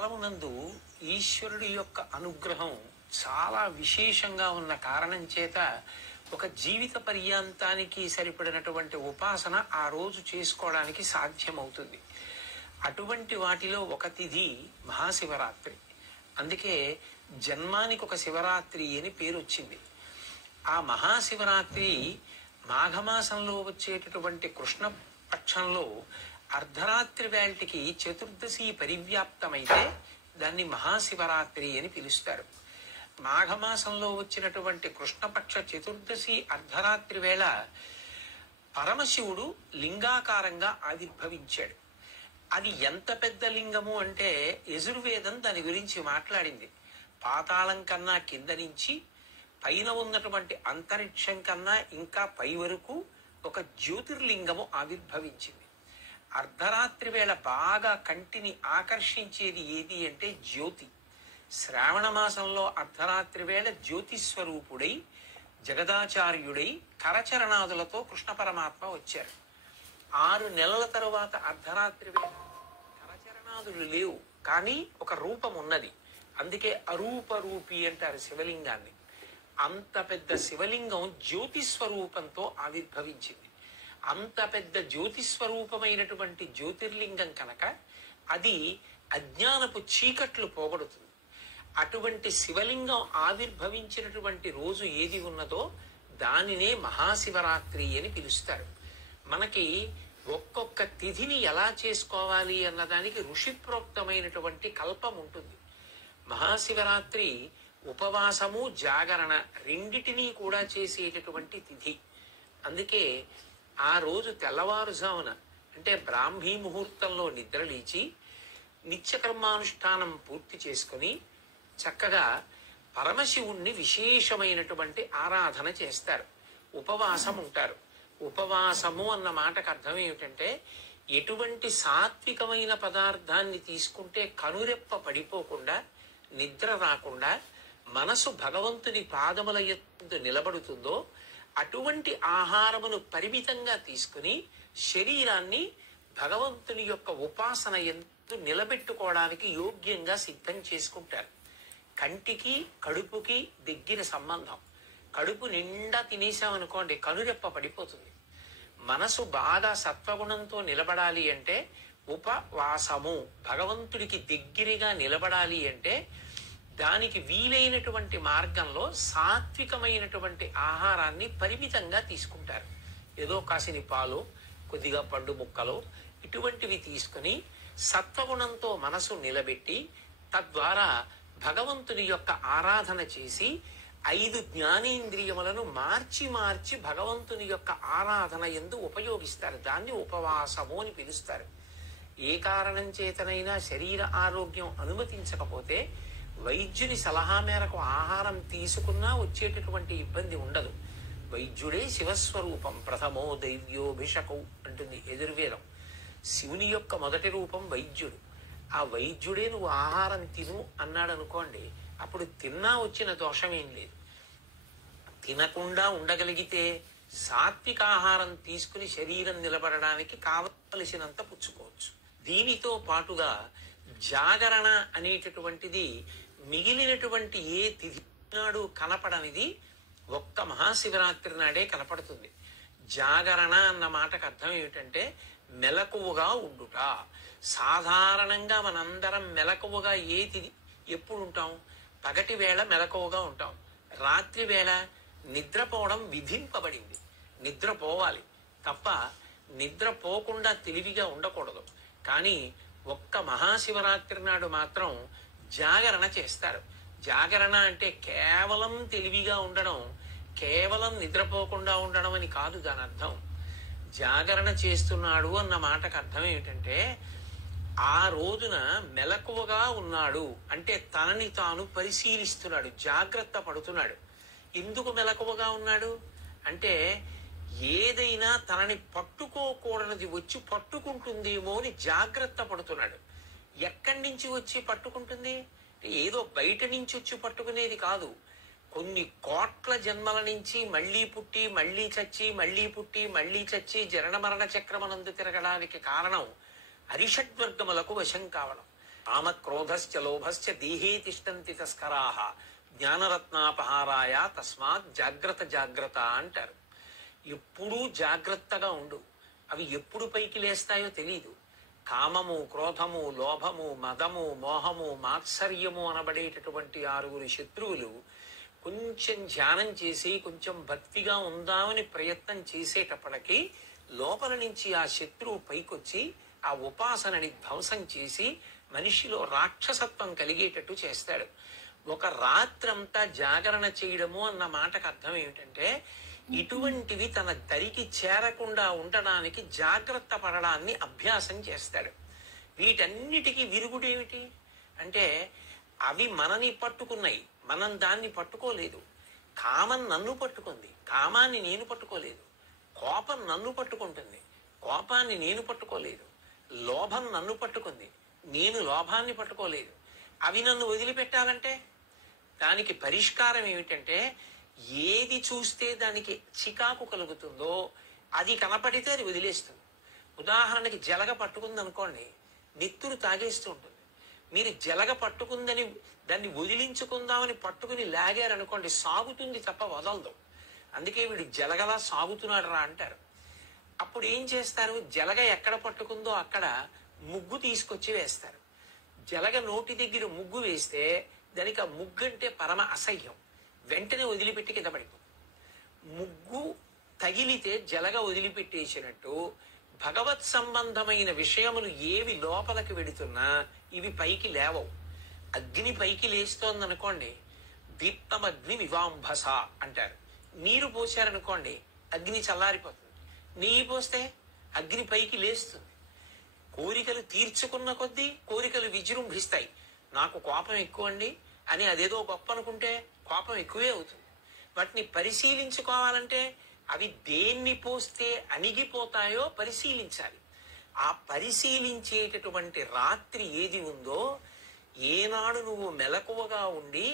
కాలమునందు ఈశ్వరుడి యొక్క అనుగ్రహం చాలా విశేషంగా ఉన్న కారణం చేత ఒక జీవిత పర్యాంతానికి సరిపడినటువంటి ఉపాసన ఆ రోజు చేసుకోవడానికి సాధ్యమవుతుంది. అటువంటి వాటిలో ఒక తిథి మహాశివరాత్రి. అందుకే జన్మానికి ఒక శివరాత్రి అని పేరు వచ్చింది. ఆ మహాశివరాత్రి మాఘమాసంలో వచ్చేటటువంటి కృష్ణ పక్షంలో అర్ధరాత్రి వేళటికి చతుర్దశి పరివ్యాప్తమైతే దాన్ని మహాశివరాత్రి అని పిలుస్తారు. మాఘమాసంలో వచ్చినటువంటి కృష్ణపక్ష చతుర్దశి అర్ధరాత్రి వేళ పరమశివుడు లింగాకారంగా ఆవిర్భవించాడు. అది ఎంత పెద్ద లింగము అంటే యజుర్వేదం దాని గురించి మాట్లాడింది. పాతాళం కన్నా కింద నుంచి పైన ఉన్నటువంటి అంతరిక్షం కన్నా ఇంకా పై వరకు ఒక జ్యోతిర్లింగము ఆవిర్భవించింది. అర్ధరాత్రి వేళ బాగా కంటిని ఆకర్షించేది ఏది అంటే జ్యోతి. శ్రావణ మాసంలో అర్ధరాత్రి వేళ జ్యోతిస్వరూపుడై జగదాచార్యుడై కరచరణాదులతో కృష్ణ పరమాత్మ వచ్చారు. 6 నెలల తరువాత అర్ధరాత్రి వేళ కరచరణాదులు లేవు, కానీ ఒక రూపం ఉన్నది. అందుకే అరూపరూపి అంటారు శివలింగాన్ని. అంత పెద్ద శివలింగం జ్యోతిస్వరూపంతో ఆవిర్భవించింది. అంత పెద్ద జ్యోతిస్వరూపమైనటువంటి జ్యోతిర్లింగం కనుక అది అజ్ఞానపు చీకట్లు పోగొడుతుంది. అటువంటి శివలింగం ఆవిర్భవించినటువంటి రోజు ఏది ఉన్నదో దానినే మహాశివరాత్రి అని పిలుస్తారు. మనకి ఒక్కొక్క తిథిని ఎలా చేసుకోవాలి అన్నదానికి ఋషిప్రోక్తమైనటువంటి కల్పం ఉంటుంది. మహాశివరాత్రి ఉపవాసము జాగరణ రెండిటినీ కూడా చేసేటటువంటి తిథి. అందుకే ఆ రోజు తెల్లవారుజామున అంటే బ్రాహ్మీ ముహూర్తంలో నిద్రలేచి నిత్యకర్మానుష్ఠానం పూర్తి చేసుకుని చక్కగా పరమశివుణ్ణి విశేషమైనటువంటి ఆరాధన చేస్తారు. ఉపవాసం ఉంటారు. ఉపవాసము అన్న మాటకు అర్థం ఏమిటంటే ఎటువంటి సాత్వికమైన పదార్థాన్ని తీసుకుంటే కనురెప్ప పడిపోకుండా నిద్ర రాకుండా మనసు భగవంతుని పాదముల యందు నిలబడుతుందో అటువంటి ఆహారమును పరిమితంగా తీసుకుని శరీరాన్ని భగవంతుని యొక్క ఉపాసన యందు నిలబెట్టుకోవడానికి యోగ్యంగా సిద్ధం చేసుకుంటారు. కంటికి కడుపుకి దగ్గర సంబంధం. కడుపు నిండా తినేసామనుకోండి కనురెప్ప పడిపోతుంది. మనసు బాగా సత్వగుణంతో నిలబడాలి అంటే ఉపవాసము, భగవంతుడికి దగ్గరగా నిలబడాలి అంటే దానికి వీలైనటువంటి మార్గంలో సాత్వికమైనటువంటి ఆహారాన్ని పరిమితంగా తీసుకుంటారు. ఏదో కాసిని పాలు, కొద్దిగా పండు ముక్కలు ఇటువంటివి తీసుకుని సత్వగుణంతో మనసు నిలబెట్టి తద్వారా భగవంతుని యొక్క ఆరాధన చేసి 5 జ్ఞానేంద్రియములను మార్చి మార్చి భగవంతుని యొక్క ఆరాధన యందు ఉపయోగిస్తారు. దాన్ని ఉపవాసము అని పిలుస్తారు. ఏ కారణం చేతనైనా శరీర ఆరోగ్యం అనుమతించకపోతే వైద్యుని సలహా మేరకు ఆహారం తీసుకున్నా వచ్చేటటువంటి ఇబ్బంది ఉండదు. వైద్యుడే శివస్వరూపం, ప్రథమో దైవ్యోభిషకౌ అంటుంది యజుర్వేదం. శివుని యొక్క మొదటి రూపం వైద్యుడు. ఆ వైద్యుడే నువ్వు ఆహారం తిను అన్నాడు అనుకోండి, అప్పుడు తిన్నా వచ్చిన దోషం ఏం లేదు. తినకుండా ఉండగలిగితే సాత్విక ఆహారం తీసుకుని శరీరం నిలబడడానికి కావలసినంత పుచ్చుకోవచ్చు. దీనితో పాటుగా జాగరణ అనేటటువంటిది మిగిలినటువంటి ఏ తిథి నాడు కనపడనిది ఒక్క మహాశివరాత్రి నాడే కనపడుతుంది. జాగరణ అన్న మాటకు అర్థం ఏమిటంటే మెలకువగా ఉండుట. సాధారణంగా మనందరం మెలకువగా ఏ తిథి ఎప్పుడు ఉంటాం? పగటి వేళ మెలకువగా ఉంటాం. రాత్రి వేళ నిద్రపోవడం విధింపబడింది. నిద్రపోవాలి తప్ప నిద్రపోకుండా తెలివిగా ఉండకూడదు. కానీ ఒక్క మహాశివరాత్రి నాడు మాత్రం జాగరణ చేస్తారు. జాగరణ అంటే కేవలం తెలివిగా ఉండడం, కేవలం నిద్రపోకుండా ఉండడం అని కాదు దాని అర్థం. జాగరణ చేస్తున్నాడు అన్న మాటకు అర్థం ఏమిటంటే ఆ రోజున మెలకువగా ఉన్నాడు అంటే తనని తాను పరిశీలిస్తున్నాడు, జాగ్రత్త పడుతున్నాడు. ఎందుకు మెలకువగా ఉన్నాడు అంటే ఏదైనా తనని పట్టుకోకూడనిది వచ్చి పట్టుకుంటుందేమో అని జాగ్రత్త పడుతున్నాడు. ఎక్కడి నుంచి వచ్చి పట్టుకుంటుంది? ఏదో బయట నుంచి వచ్చి పట్టుకునేది కాదు. కొన్ని కోట్ల జన్మల నుంచి మళ్లీ పుట్టి మళ్లీ చచ్చి మళ్లీ పుట్టి మళ్లీ చచ్చి జనన మరణ చక్రమనందు తిరగడానికి కారణం అరిషడ్వర్గములకు వశం కావడం. కామ క్రోధశ్చ లోభశ్చ దేహే తిష్టంతి తస్కరాహ జ్ఞానరత్నాపహారాయ తస్మాత్ జాగ్రత్త జాగ్రత్త అంటారు. ఎప్పుడూ జాగ్రత్తగా ఉండు. అవి ఎప్పుడు పైకి లేస్తాయో తెలీదు. కామము, క్రోధము, లోభము, మదము, మోహము, మాత్సర్యము అనబడేటటువంటి 6 శత్రువులు కొంచెం ధ్యానం చేసి కొంచెం భక్తిగా ఉందామని ప్రయత్నం చేసేటప్పటికీ లోపల నుంచి ఆ శత్రువు పైకొచ్చి ఆ ఉపాసనని ధ్వంసం చేసి మనిషిలో రాక్షసత్వం కలిగేటట్టు చేస్తాడు. ఒక రాత్రంతా జాగరణ చేయడము అన్న మాటకు అర్థం ఏమిటంటే ఇటువంటివి తన దరికి చేరకుండా ఉండడానికి జాగ్రత్త పడడాన్ని అభ్యాసం చేస్తాడు. వీటన్నిటికీ విరుగుడేమిటి అంటే అవి మనని పట్టుకున్నాయి, మనం దాన్ని పట్టుకోలేదు. కామం నన్ను పట్టుకుంది, కామాన్ని నేను పట్టుకోలేదు. కోపం నన్ను పట్టుకుంటుంది, కోపాన్ని నేను పట్టుకోలేదు. లోభం నన్ను పట్టుకుంది, నేను లోభాన్ని పట్టుకోలేదు. అవి నన్ను వదిలిపెట్టాలంటే దానికి పరిష్కారం ఏమిటంటే ఏది చూస్తే దానికి చికాకు కలుగుతుందో అది కనపడితే అది వదిలేస్తుంది. ఉదాహరణకి జలగ పట్టుకుంది అనుకోండి, నెత్తురు తాగేస్తూ ఉంటుంది. మీరు జలగ పట్టుకుందని దాన్ని వదిలించుకుందామని పట్టుకుని లాగారనుకోండి, సాగుతుంది తప్ప వదలదు. అందుకే వీడు జలగలా సాగుతున్నాడు రా అంటారు. అప్పుడు ఏం చేస్తారు, జలగ ఎక్కడ పట్టుకుందో అక్కడ ముగ్గు తీసుకొచ్చి వేస్తారు. జలగ నోటి దగ్గర ముగ్గు వేస్తే దానికి ఆ ముగ్గు అంటే పరమ అసహ్యం, వెంటనే వదిలిపెట్టి కింద పడిపోతుంది. ముగ్గు తగిలితే జలగ వదిలిపెట్టేసినట్టు భగవత్ సంబంధమైన విషయములు ఏవి లోపలికి వెడుతున్నా ఇవి పైకి లేవవు. అగ్ని పైకి లేస్తోందనుకోండి, దీప్తమగ్ని వివాంభస అంటారు. నీరు పోసారనుకోండి అగ్ని చల్లారిపోతుంది. నెయ్యి పోస్తే అగ్ని పైకి లేస్తుంది. కోరికలు తీర్చుకున్న కొద్దీ కోరికలు విజృంభిస్తాయి. నాకు కోపం ఎక్కువ అండి అని అదేదో గొప్ప అనుకుంటే కోపం ఎక్కువే అవుతుంది. వాటిని పరిశీలించుకోవాలంటే అవి దేన్ని పోస్తే అణిగిపోతాయో పరిశీలించాలి. ఆ పరిశీలించేటటువంటి రాత్రి ఏది ఉందో, ఏనాడు నువ్వు మెలకువగా ఉండి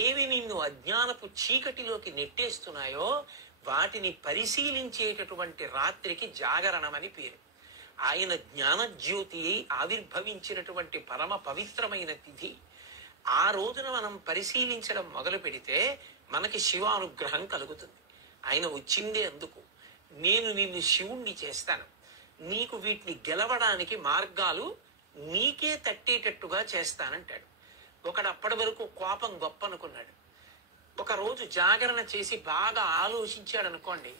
ఏవి నిన్ను అజ్ఞానపు చీకటిలోకి నెట్టేస్తున్నాయో వాటిని పరిశీలించేటటువంటి రాత్రికి జాగరణమని పేరు. ఆయన జ్ఞానజ్యోతి ఆవిర్భవించినటువంటి పరమ పవిత్రమైన తిథి. ఆ రోజున మనం పరిశీలించడం మొదలు పెడితే మనకి శివానుగ్రహం కలుగుతుంది. ఆయన వచ్చిందే అందుకు. నేను నిన్ను శివుణ్ణి చేస్తాను, నీకు వీటిని గెలవడానికి మార్గాలు నీకే తట్టేటట్టుగా చేస్తానంటాడు. ఒకడు అప్పటి వరకు కోపం గొప్ప అనుకున్నాడు. ఒకరోజు జాగరణ చేసి బాగా ఆలోచించాడు అనుకోండి,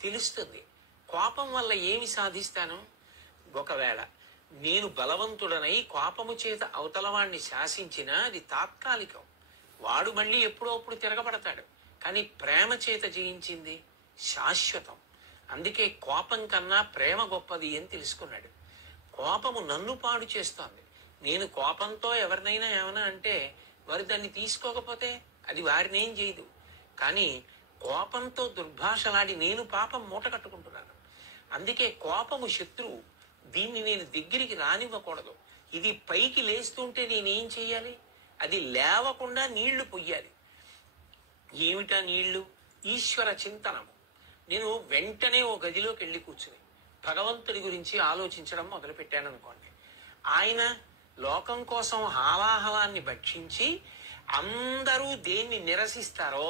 తెలుస్తుంది కోపం వల్ల ఏమి సాధిస్తాను. ఒకవేళ నేను బలవంతుడనై కోపము చేత అవతలవాణ్ణి శాసించినా అది తాత్కాలికం, వాడు మళ్ళీ ఎప్పుడో అప్పుడు తిరగబడతాడు. కానీ ప్రేమ చేత జయించింది శాశ్వతం. అందుకే కోపం కన్నా ప్రేమ గొప్పది అని తెలుసుకున్నాడు. కోపము నన్ను పాడు చేస్తోంది. నేను కోపంతో ఎవరినైనా ఏమైనా అంటే వారు దాన్ని తీసుకోకపోతే అది వారినేం చేయదు. కానీ కోపంతో దుర్భాషలాడి నేను పాపం మూట కట్టుకుంటున్నాను. అందుకే కోపము శత్రువు, దీన్ని నేను దగ్గరికి రానివ్వకూడదు. ఇది పైకి లేస్తుంటే నేనేం చెయ్యాలి, అది లేవకుండా నీళ్లు పొయ్యాలి. ఏమిటా నీళ్లు? ఈశ్వర చింతనము. నేను వెంటనే ఓ గదిలోకి వెళ్ళి కూర్చుని భగవంతుడి గురించి ఆలోచించడం మొదలు పెట్టాను అనుకోండి. ఆయన లోకం కోసం హాలాహలాన్ని భక్షించి అందరూ దేన్ని నిరసిస్తారో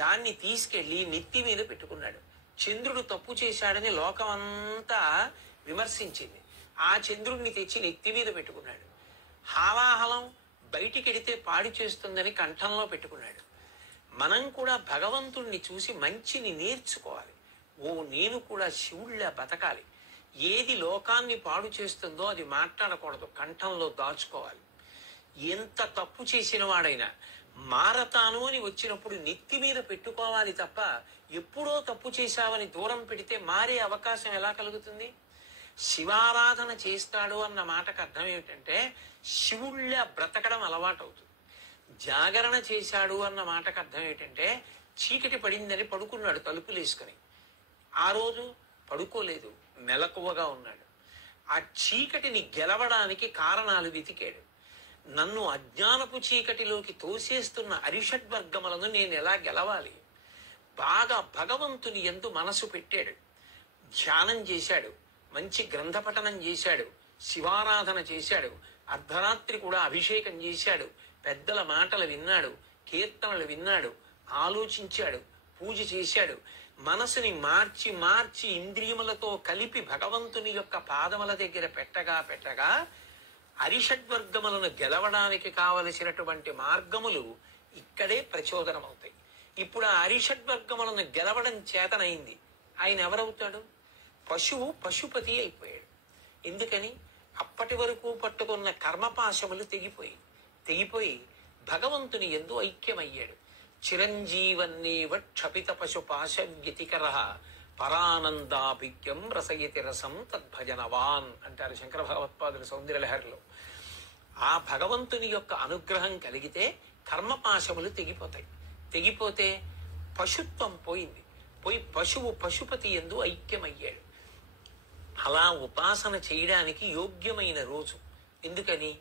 దాన్ని తీసుకెళ్లి నెత్తి మీద పెట్టుకున్నాడు. చంద్రుడు తప్పు చేశాడని లోకం అంతా విమర్శించింది. ఆ చంద్రుడిని తెచ్చి నెత్తి మీద పెట్టుకున్నాడు. హాలాహలం బయటికెడితే పాడు చేస్తుందని కంఠంలో పెట్టుకున్నాడు. మనం కూడా భగవంతుణ్ణి చూసి మంచిని నేర్చుకోవాలి. ఓ నేను కూడా శివుళ్ళ బతకాలి. ఏది లోకాన్ని పాడు చేస్తుందో అది మాట్లాడకూడదు, కంఠంలో దాచుకోవాలి. ఎంత తప్పు చేసిన వాడైనా మారతాను అని వచ్చినప్పుడు నెత్తి మీద పెట్టుకోవాలి తప్ప ఎప్పుడో తప్పు చేశావని దూరం పెడితే మారే అవకాశం ఎలా కలుగుతుంది? శివారాధన చేస్తాడు అన్న మాటకు అర్థం ఏమిటంటే శివుళ్ళ బ్రతకడం అలవాటు అవుతుంది. జాగరణ చేశాడు అన్న మాటకు అర్థం ఏంటంటే చీకటి పడిందని పడుకున్నాడు తలుపులు వేసుకుని. ఆ రోజు పడుకోలేదు, మెలకువగా ఉన్నాడు. ఆ చీకటిని గెలవడానికి కారణాలు వెతికాడు. నన్ను అజ్ఞానపు చీకటిలోకి తోసేస్తున్న అరిషడ్వర్గములను నేను ఎలా గెలవాలి? బాగా భగవంతుని యందు మనసు పెట్టాడు, ధ్యానం చేశాడు, మంచి గ్రంథపఠనం చేశాడు, శివారాధన చేశాడు. అర్ధరాత్రి కూడా అభిషేకం చేశాడు, పెద్దల మాటలు విన్నాడు, కీర్తనలు విన్నాడు, ఆలోచించాడు, పూజ చేశాడు. మనసుని మార్చి మార్చి ఇంద్రియములతో కలిపి భగవంతుని యొక్క పాదముల దగ్గర పెట్టగా అరిషడ్వర్గములను గెలవడానికి కావలసినటువంటి మార్గములు ఇక్కడే ప్రచోదనమవుతాయి. ఇప్పుడు ఆ అరిషడ్వర్గములను గెలవడం చేతనైంది. ఆయన ఎవరవుతాడు? పశువు పశుపతి అయిపోయాడు. ఎందుకని? అప్పటి వరకు పట్టుకున్న కర్మపాశములు తెగిపోయి భగవంతుని యందు ఐక్యమయ్యాడు. చిరంజీవన్నేవ క్షపిత పశుపాశ వ్యతికర పరానందాభిజ్ఞం రసయతి రసం తద్భజనవాన్ అంటారు శంకర భగవత్పాదుల సౌందర్యలహరిలో. ఆ భగవంతుని యొక్క అనుగ్రహం కలిగితే కర్మపాశములు తెగిపోతే పశుత్వం పోయి పశువు పశుపతి యందు ఐక్యమయ్యాడు. అలా ఉపాసన చేయడానికి యోగ్యమైన రోజు. ఎందుకని?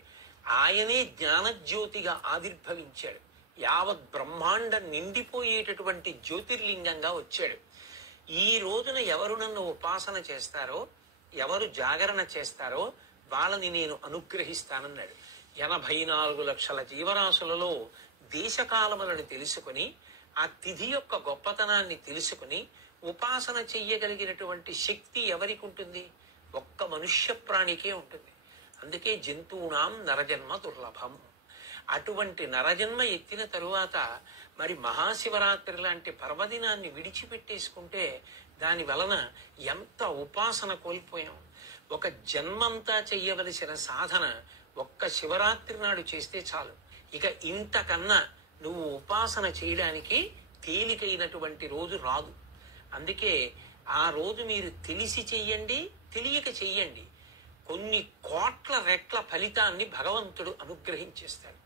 ఆయనే జ్ఞానజ్యోతిగా ఆవిర్భవించాడు. యావత్ బ్రహ్మాండం నిండిపోయేటటువంటి జ్యోతిర్లింగంగా వచ్చాడు. ఈ రోజున ఎవరు నన్ను ఉపాసన చేస్తారో, ఎవరు జాగరణ చేస్తారో వాళ్ళని నేను అనుగ్రహిస్తానన్నాడు. 84 లక్షల జీవరాశులలో దేశకాలములను తెలుసుకుని, ఆ తిథి యొక్క గొప్పతనాన్ని తెలుసుకుని ఉపాసన చెయ్యగలిగినటువంటి శక్తి ఎవరికి ఉంటుంది? ఒక్క మనుష్య ప్రాణికే ఉంటుంది. అందుకే జంతువునాం నరజన్మ దుర్లభం. అటువంటి నరజన్మ ఎత్తిన తరువాత మరి మహాశివరాత్రి లాంటి పర్వదినాన్ని విడిచిపెట్టేసుకుంటే దాని వలన ఎంత ఉపాసన కోల్పోయాం. ఒక జన్మంతా చెయ్యవలసిన సాధన ఒక్క శివరాత్రి నాడు చేస్తే చాలు. ఇక ఇంతకన్నా నువ్వు ఉపాసన చేయడానికి తేలికైనటువంటి రోజు రాదు. అందుకే ఆ రోజు మీరు తెలిసి చెయ్యండి, తెలియక చెయ్యండి, కొన్ని కోట్ల రెట్ల ఫలితాన్ని భగవంతుడు అనుగ్రహించేస్తాడు.